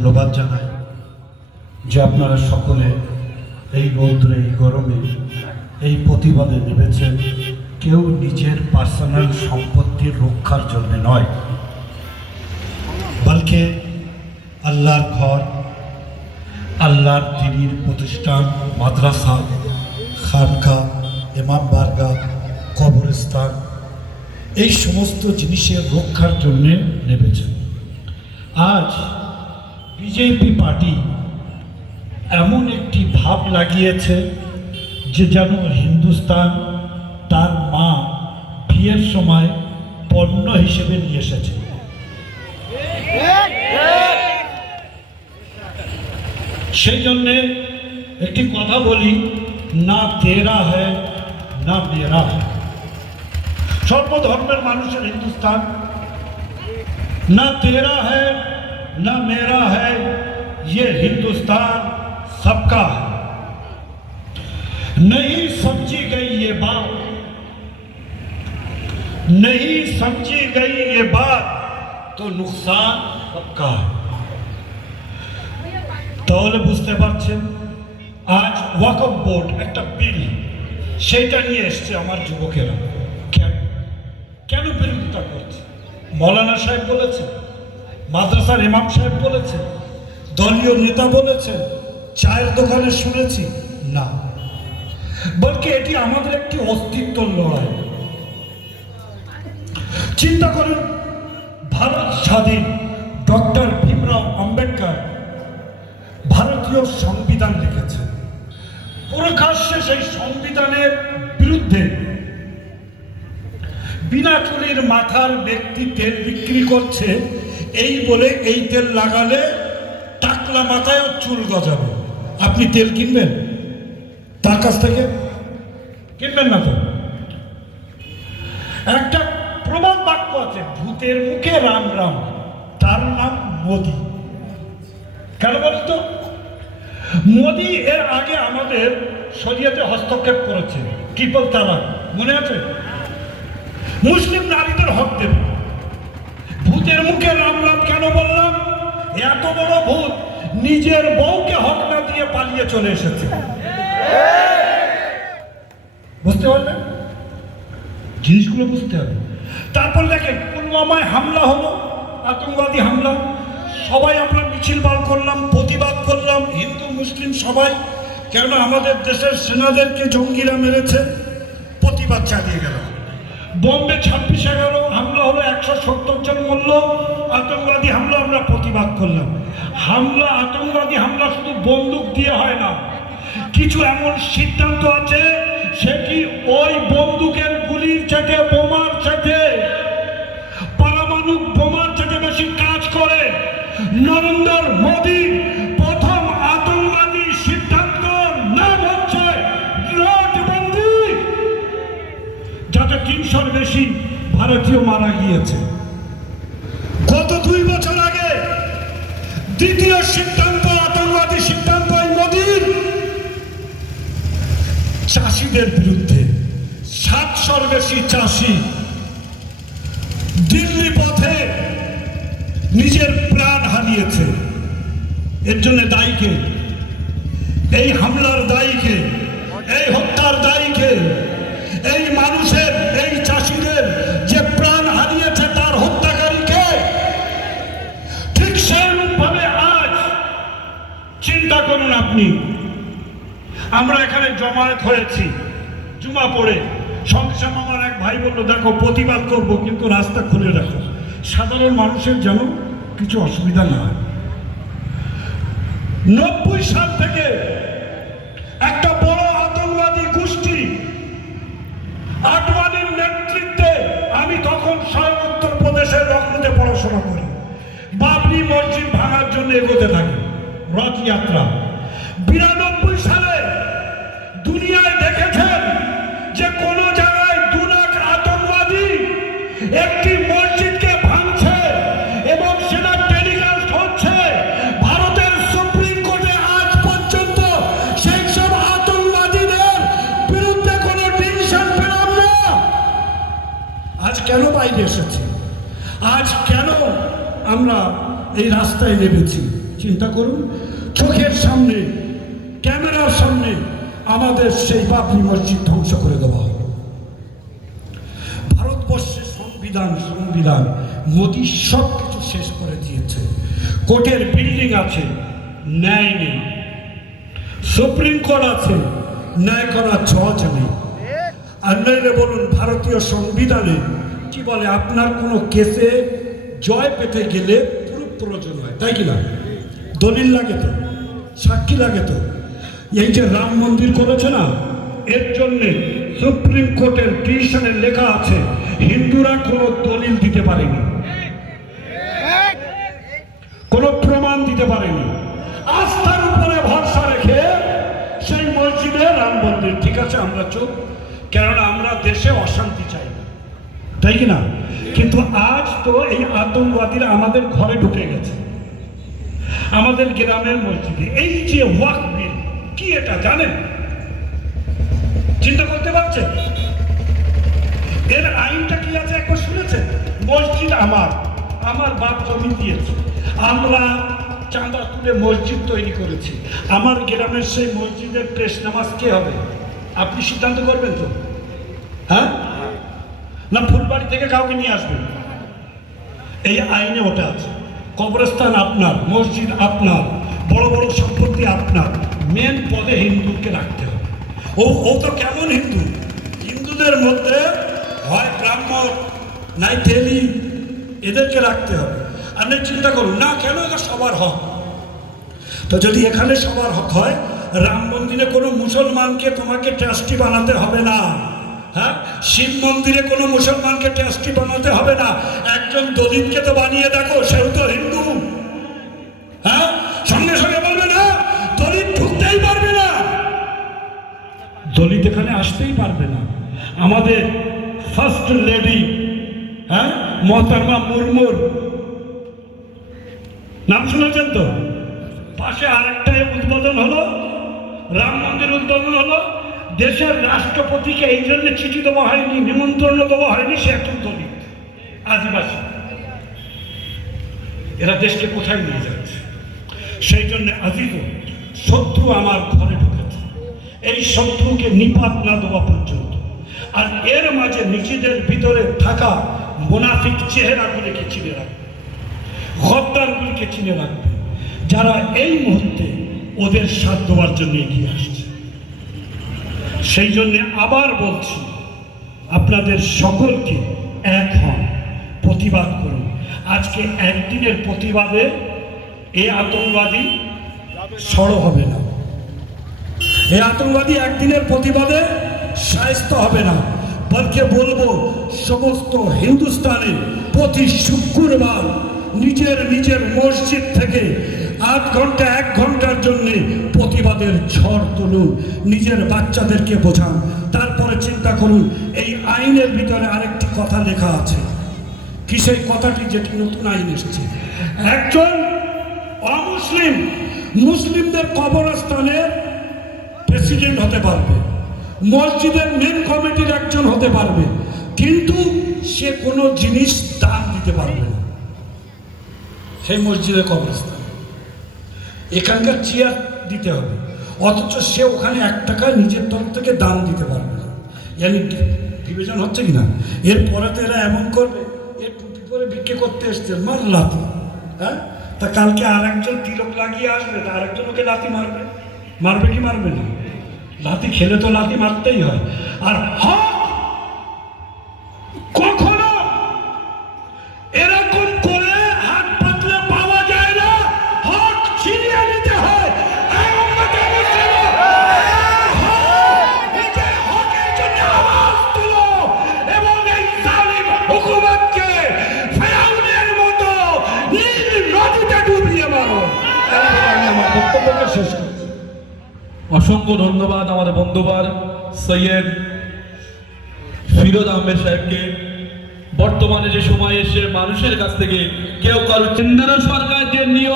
ধন্যবাদ জানাই যে আপনারা সকলে এই রৌদ্রে এই গরমে এই প্রতিবাদে নেমেছেন। কেউ নিজের পার্সোনাল সম্পত্তির রক্ষার জন্য নয়, বলকে আল্লাহর ঘর, আল্লাহর দ্বীনের প্রতিষ্ঠান, মাদ্রাসা, খানকা, ইমাম বারগাহ, কবরস্থান, এই সমস্ত জিনিসের রক্ষার জন্য নেমেছেন। আজ বিজেপি পার্টি এমন একটি ভাব লাগিয়েছে যে যেন হিন্দুস্তান তার মা বিয়ের সময় পণ্য হিসেবে নিয়ে এসেছে। সেই জন্যে একটি কথা বলি, না তেরা হ্যায় না মেরা হ্যায়। সর্বধর্মের মানুষের হিন্দুস্তান, না তেরা হ্যায় না মেরা হ্যায়, ये हिंदुस्तान सबका है। नहीं समझी गई ये बात, नहीं समझी गई ये बात तो नुकसान सबका है। তাহলে বুঝতে পারছেন, আজ ওয়াকফ বোর্ড একটা বিল সেইটা নিয়ে এসছে আমার যুবকেরা। কেন বিরোধিতা করছে? মৌলানা সাহেব বলেছে, মাদ্রাসার ইমাম সাহেব বলেছে, দলীয় নেতা বলেছে, চায়ের দোকানে শুনেছি না, বলকে এটি আমাদের একটি অস্তিত্বর লড়াই। চিন্তা করুন, ভারত স্বাধীন, ডক্টর ভীমরাও আম্বেদকর ভারতীয় সংবিধান লিখেছে। প্রকাশ্যে সেই সংবিধানের বিরুদ্ধে বিনা চুলের মাথার ব্যক্তি তেল বিক্রি করছে, এই বলে এই তেল লাগালে টাকলা মাথায় চুল গজাবে। আপনি তেল কিনবেন তার কাছ থেকে? কিনবেন না তো। একটা প্রবাদ বাক্য আছে, ভূতের মুখে রাম রাম, তার নাম মোদি। কেন বলেন তো? মোদি এর আগে আমাদের শরীয়তে হস্তক্ষেপ করেছে, ট্রিপল তালাক, মনে আছে? মুসলিম নারীদের হক দেবে। ভূতের মুখে রাম রাম কেন বললাম? এত বড় ভূত নিজের বউকে হক না দিয়ে পালিয়ে চলে এসেছে। বুঝতে পারলেন? জিনিসগুলো বুঝতে হবে। তারপর দেখেন, পুলওয়ামায় হামলা হলো, আতঙ্কবাদী হামলা, সবাই আমরা মিছিল বার করলাম, প্রতিবাদ করলাম, হিন্দু মুসলিম সবাই। কেন আমাদের দেশের সেনাদেরকে জঙ্গিরা মেরেছে, প্রতিবাদ চালিয়ে গেল। বম্বে 26/11 হামলা হলো, 170 জন মরল, আতঙ্কবাদী হামলা, আমরা প্রতিবাদ করলাম। হামলা, আতঙ্কবাদী হামলা শুধু বন্দুক দিয়ে হয় না, কিছু এমন সিদ্ধান্ত আছে সেটি ওই বন্দুকের গুলির চাইতে, বোমার চাইতে, পারমাণবিক বোমার চাইতে বেশি কাজ করে। নরেন্দ্র মোদী প্রথম আতঙ্কবাদী সিদ্ধান্ত নাম হচ্ছে নোটবন্দি, যাতে 300-র বেশি ভারতীয় মারা গিয়েছে। গত 2 বছর আগে দ্বিতীয় সিদ্ধান্ত, আতঙ্কবাদী সিদ্ধান্ত মোদীর, চাষিদের বিরুদ্ধে। 700-র বেশি চাষি দিল্লি পথে নিজের প্রাণ হারিয়েছে। এর জন্য দায়ীকে, এই হামলার দায়ীকে, এই হত্যার দায়ীকে, এই মানুষের, এই চাষিদের যে প্রাণ হারিয়েছে তার হত্যাকারীকে। ঠিক সেরকমভাবে আজ চিন্তা করুন আপনি, আমরা এখানে জমায়েত হয়েছি জুমা পড়ে, সঙ্গে সঙ্গে আমার এক ভাই বললো, দেখো প্রতিবাদ করবো কিন্তু রাস্তা খুলে রাখো, সাধারণ মানুষের যেন কিছু অসুবিধা না হয়। 90 সাল থেকে একটা বড় আতঙ্কবাদী গোষ্ঠী আডবাণীর নেতৃত্বে, আমি তখন উত্তর প্রদেশের লখনৌতে পড়াশোনা করি, বাবরি মসজিদ ভাঙার জন্য এগোতে থাকে, রথযাত্রা। 92 সালে দুনিয়ায় দেখেছেন যে কোন জায়গায় 2 লাখ আতঙ্কবাদী একটি মসজিদকে ভাঙছে এবং সেটা টেলিকাস্ট হচ্ছে। ভারতের সুপ্রিম কোর্টে আজ পর্যন্ত সেই সব আতঙ্কবাদীদের বিরুদ্ধে কোনো ডিসিশন পেলাম না। আজ কেন বাইরে এসেছি? আজ কেন আমরা এই রাস্তায় নেমেছি? চিন্তা করুন, চোখের সামনে, ক্যামেরার সামনে আমাদের সেই বাবরি মসজিদ ধ্বংস করে দেওয়া হলো। ভারতবর্ষের সংবিধান মোদী সব কিছু শেষ করে দিয়েছে। কোর্টের বিল্ডিং আছে, ন্যায় নেই। সুপ্রিম কোর্ট আছে, ন্যায় করার জজ নেই। আর নইলে বলুন, ভারতীয় সংবিধানে কি বলে, আপনার কোনো কেসে জয় পেতে গেলে প্রুফ প্রয়োজন হয়, তাই কি না? দলিল লাগে তো, সাক্ষী লাগে তো। এই যে রাম মন্দির করেছে না, এর জন্যে সুপ্রিম কোর্টের ডিসিশনে লেখা আছে হিন্দুরা কোনো দলিল দিতে পারেনি, কোনো প্রমাণ দিতে পারেনি। আস্থার উপরে ভরসা রেখে সেই মসজিদে রাম মন্দির, ঠিক আছে আমরা চুপ, কেননা আমরা দেশে অশান্তি চাই না, তাই কি না? কিন্তু আজ তো এই আতঙ্কবাদীরা আমাদের ঘরে ঢুকে গেছে, আমাদের গ্রামের মসজিদে। এই যে ওয়াকফ বিল, কি এটা জানেন? চিন্তা করতে পারছেন এর আইনটা কি আছে? একবার শুনেছেন? মসজিদ আমার বাপ জমি দিয়েছে, আমরা চাঁদা তুলে মসজিদ তৈরি করেছি। আমার গ্রামের সেই মসজিদের পেশ নামাজ কে হবে? আপনি সিদ্ধান্ত করবেন তো? হ্যাঁ, না ফুলবাড়ি থেকে কাউকে নিয়ে আসবেন? এই আইনে ওটা আছে। কবরস্থান আপনার, মসজিদ আপনার, বড় বড় সম্পত্তি আপনার, মেন পদে হিন্দুকে রাখতে হবে। ও তো কেমন হিন্দু? হিন্দুদের মধ্যে হয় ব্রাহ্মণ, নাই তেলি, এদেরকে রাখতে হবে। আপনি চিন্তা করুন না, কেন এটা সবার হক? তো যদি এখানে সবার হক হয়, রাম মন্দিরে কোনো মুসলমানকে তোমাকে ট্রাস্টি বানাতে হবে না। হ্যাঁ, শিব মন্দিরে কোনো মুসলমানকে ট্রাস্টি বানাতে হবে না। একজন দলিতকে তো বানিয়ে দেখো, সেও তো হিন্দু। হ্যাঁ, সঙ্গে সঙ্গে বলবে না দলিত ঢুকতেই পারবে না, দলিত এখানে আসতেই পারবে না। আমাদের ফার্স্ট লেডি, হ্যাঁ, মহতরমা মুর্মুর নাম শুনেছেন তো? পাশে আরেকটা উদ্বোধন হলো, রাম মন্দির উদ্বোধন হলো। দেশের রাষ্ট্রপতিকে এই জন্য চিঠি দেওয়া হয়নি, নিমন্ত্রণ দেওয়া হয়নি, সে একজন দলিত আদিবাসী। এরা দেশকে কোথায় নিয়ে যাচ্ছে? সেই জন্য আজিজ শত্রু আমার ঘরে ঢুকেছে, এই শত্রুকে নিপাত না দেওয়া পর্যন্ত। আর এর মাঝে নিজেদের ভিতরে থাকা মুনাফিক চেহারাগুলিকে চিনে রাখবে, গদ্দারগুলিকে চিনে রাখবে, যারা এই মুহূর্তে ওদের সাথ দেওয়ার জন্য এগিয়ে আসছে। সেই জন্য আবার বলছি, আপনাদের সকলকে এক হন, প্রতিবাদ করুন। আজকে একদিনের প্রতিবাদে এই আতঙ্কবাদী সড়ো হবে না, এই আতঙ্কবাদী একদিনের প্রতিবাদে শায়েস্তা হবে না। বলকে বলবো, সমস্ত হিন্দুস্তানে প্রতি শুক্রবার নিজের মসজিদ থেকে 8 ঘন্টা 1 ঘন্টার জন্য প্রতিবাদের ঝড় তুলুন, নিজের বাচ্চাদেরকে বোঝান। তারপরে চিন্তা করুন, এই আইনের ভিতরে আরেকটি কথা লেখা আছে। কি সেই কথাটি? যেটি নতুন আইন এসেছে, একজন অমুসলিম মুসলিমদের কবরস্থানের প্রেসিডেন্ট হতে পারবে, মসজিদের মেন কমিটির একজন হতে পারবে, কিন্তু সে কোনো জিনিস দান দিতে পারবে না সেই মসজিদের কবরস্থানে। এখানকার চেয়ার দিতে হবে, অথচ সে ওখানে 1 টাকা নিজের তরফ থেকে দান দিতে পারবে না। ইয়ানি ডিভিশন হচ্ছে কিনা? এরপরে তো এরা এমন করবে, এ টুপি পরে ভিক্ষে করতে এসছে, মার লাথি। হ্যাঁ, তা কালকে আর একজন তিলক লাগিয়ে আসবে, তা আরেকজন ওকে লাথি মারবে। মারবে কি মারবে না? লাথি খেলে তো লাথি মারতেই হয়। আর হক কখনো এরকম করে হাত পাতলে পাওয়া যায় না, হক ছিনিয়ে নিতে হয়। হকের জন্য আওয়াজ তুলো এবং এই জালিম হুকুমতকে ফেরাউনের মতো নীল নদীতে ডুবিয়ে মারো। আমি আমার বক্তব্যকে শেষ করছি। অসংখ্য ধন্যবাদ আমাদের বন্ধুবার সৈয়দ ফিরোজ আহমেদ সাহেবকে। বর্তমানে যে সময় এসে মানুষের কাছ থেকে কেউ কারো কেন্দ্র সরকার যে নিয়ম